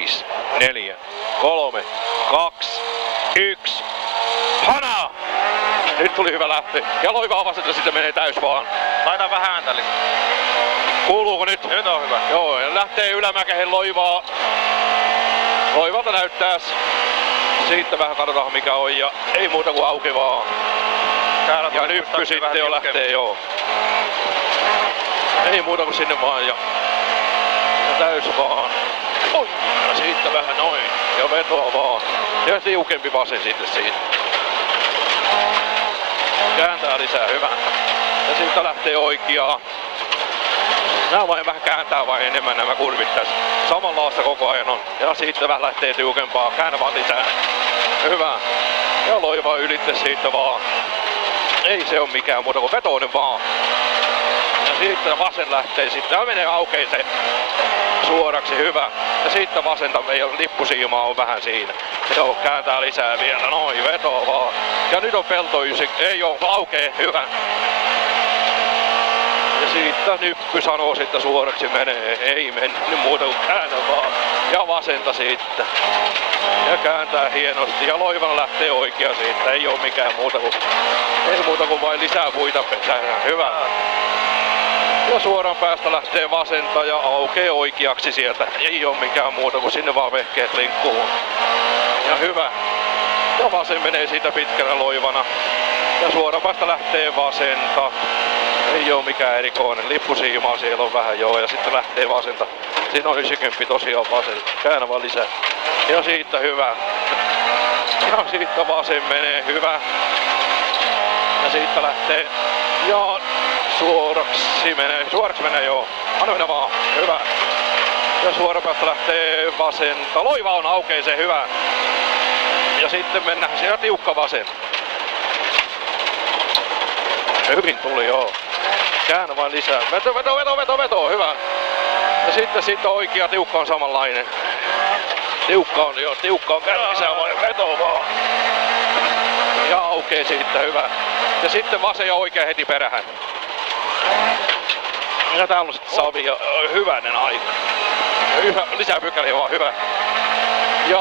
5, 4, 3, 2, 1. Hana! Nyt tuli hyvä lähtö. Ja loivaa vasenta, sitten menee täys vaan. Laita vähän ääntä lisää. Kuuluuko nyt? Nyt on hyvä. Joo, ja lähtee ylämäkeen loivaa. Loivalta näyttääs. Siitä vähän katsotaan mikä on ja ei muuta kuin auki vaan. Ja nyppy sitten jo lähtee, joo. Ei muuta kuin sinne vaan ja täys vaan. Oi, ja siitä vähän noin. Ja vetoa vaan. Ja tiukempi vasen sitten siitä. Kääntää lisää, hyvä. Ja siitä lähtee oikeaa. Nää vain vähän kääntää vai enemmän nämä kurvit tässä. Samanlaista koko ajan on. Ja siitä vähän lähtee tiukempaa. Käännä vaan lisää. Hyvä. Ja loiva ylitte siitä vaan. Ei se oo mikään muuta kuin vetoinen vaan. Ja siitä vasen lähtee sitten. Ja menee aukeeseen suoraksi. Hyvä. Ja siitä vasenta meidän lippusiima on vähän siinä. Joo, kääntää lisää vielä. Noin, vetoa vaan. Ja nyt on pelto ysi. Ei oo, aukee. Hyvä. Ja siitä nyppy sanoo sitten suoraksi menee. Ei mennyt muuta kuin käännä vaan. Ja vasenta siitä. Ja kääntää hienosti. Ja loivana lähtee oikea siitä. Ei oo mikään muuta kuin vain lisää puita pesään. Hyvä. Ja suoraan päästä lähtee vasenta ja aukee oikeaksi sieltä. Ei oo mikään muuta kuin sinne vaan vehkeet linkkuun. Ja hyvä. Ja vasen menee siitä pitkällä loivana. Ja suoraan päästä lähtee vasenta. Ei oo mikään erikoinen. Lippusiimaa siellä on vähän joo ja sitten lähtee vasenta. Siinä on 90 tosiaan vasen. Käännä vaan lisää. Ja siitä hyvä. Ja siitä vasen menee hyvä. Ja siitä lähtee. Ja suoraksi menee joo. Anna mennä vaan. Hyvä. Ja suoraan päästä lähtee vasenta. Loiva on aukeeseen hyvä. Ja sitten mennään siellä tiukka vasen. Hyvin tuli joo. Käännä vaan lisää. Veto. Hyvä. Ja sitten oikea tiukka on samanlainen. Tiukka on käännä lisää vaan. Veto vaan. Ja aukee siitä hyvä. Ja sitten vasen ja oikea heti perähän. Ja täällä on sitten Savi ja hyvänen aika. Lisää pykäliä vaan, hyvä. Ja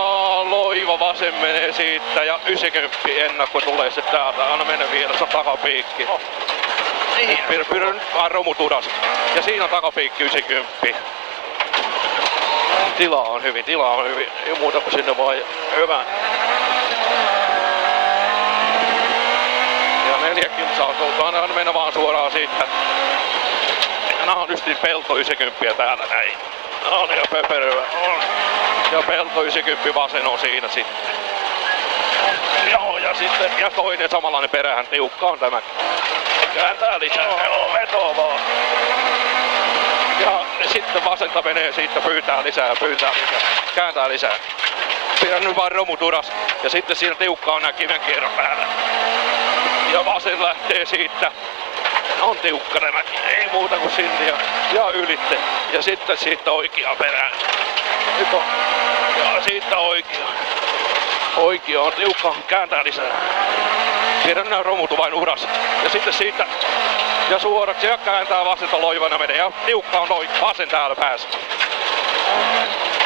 loiva vasen menee siitä ja 90 ennakko tulee se täältä. Anna mennä vielä, se on takapiikki. Niin, pyydä nyt vaan romut uras. Ja siinä on takapiikki 90. Tila on hyvin. Ei muuta kuin sinne vaan. Hyvä. Ja 4 kilsaa tulta. Anna mennä vaan suoraan siitä. Ja nää on just pelto 90 täällä näin. No niin, ja pöperöä. Ja pelto 90 vasen on siinä sitten. Joo, ja sitten ja toinen samanlainen perähän. Tiukka on tämä. Kääntää lisää. Joo, vetoa vaan. Ja sitten vasenta menee siitä, pyytää lisää. Kääntää lisää. Pidä nyt vaan romut uras. Ja sitten siinä tiukka on nää kivenkierron päällä. Ja vasen lähtee siitä. On tiukka nämäkin. Ei muuta kuin sinne ja ylitte. Ja sitten siitä oikea perään. Nyt on. Ja siitä oikea. Oikea on tiukka. Kääntää lisää. Pidä nää romut vain uras. Ja sitten siitä. Ja suoraksi ja kääntää vasenta loivana menee. Ja tiukka on noin. Vasen täällä päässä.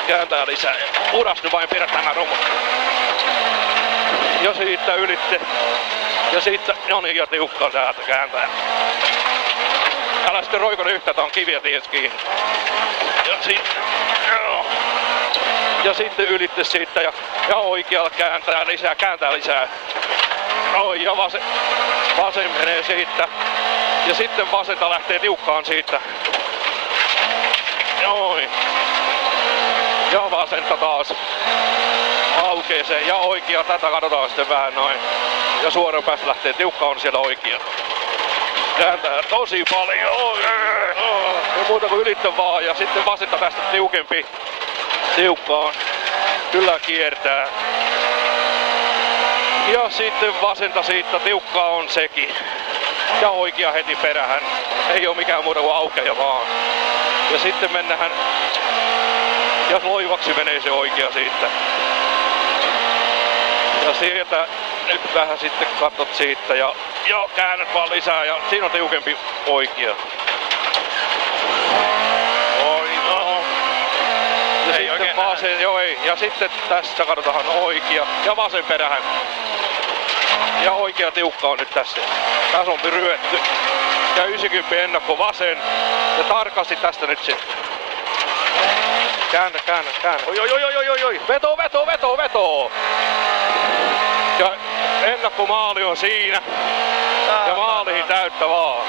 Kääntää lisää. Uras nyt vain pidä nämä romut. Ja siitä ylitte. Ja sitten, no niin, ja tiukka täältä kääntää. Älä sitten roikone yhtä, tää on kiviä ties kiinni. Ja sitten ylitte siitä ja oikealla kääntää lisää. Oi, ja vasen menee siitä. Ja sitten vasenta lähtee tiukkaan siitä. Noin. Ja vasenta taas. Aukeeseen ja oikea, tätä katsotaan sitten vähän noin. Ja suoraan päästä lähtee tiukka on siellä oikea. Kääntää tosi paljon. Ja muuta kuin ylittää vaan ja sitten vasenta tästä tiukempi. Tiukka on. Kyllä kiertää. Ja sitten vasenta siitä tiukka on sekin. Ja oikea heti perähän. Ei oo mikään muuta kuin aukeja vaan. Ja sitten mennään. Ja loivaksi menee se oikea siitä. Ja sieltä nyt vähän sitten katsot siitä ja käännät vaan lisää ja siinä on tiukempi oikea. Oi no. Ja sitten vasen, ja sitten tässä katsotaan oikea ja vasen perähän. Ja oikea tiukka on nyt tässä. Tässä on ryvetty. Ja 90 ennakko vasen. Ja tarkasti tästä nyt sitten. Käännä. Oi. Veto. Ja ennakkomaali on siinä. Ja maaliin täyttä vaan.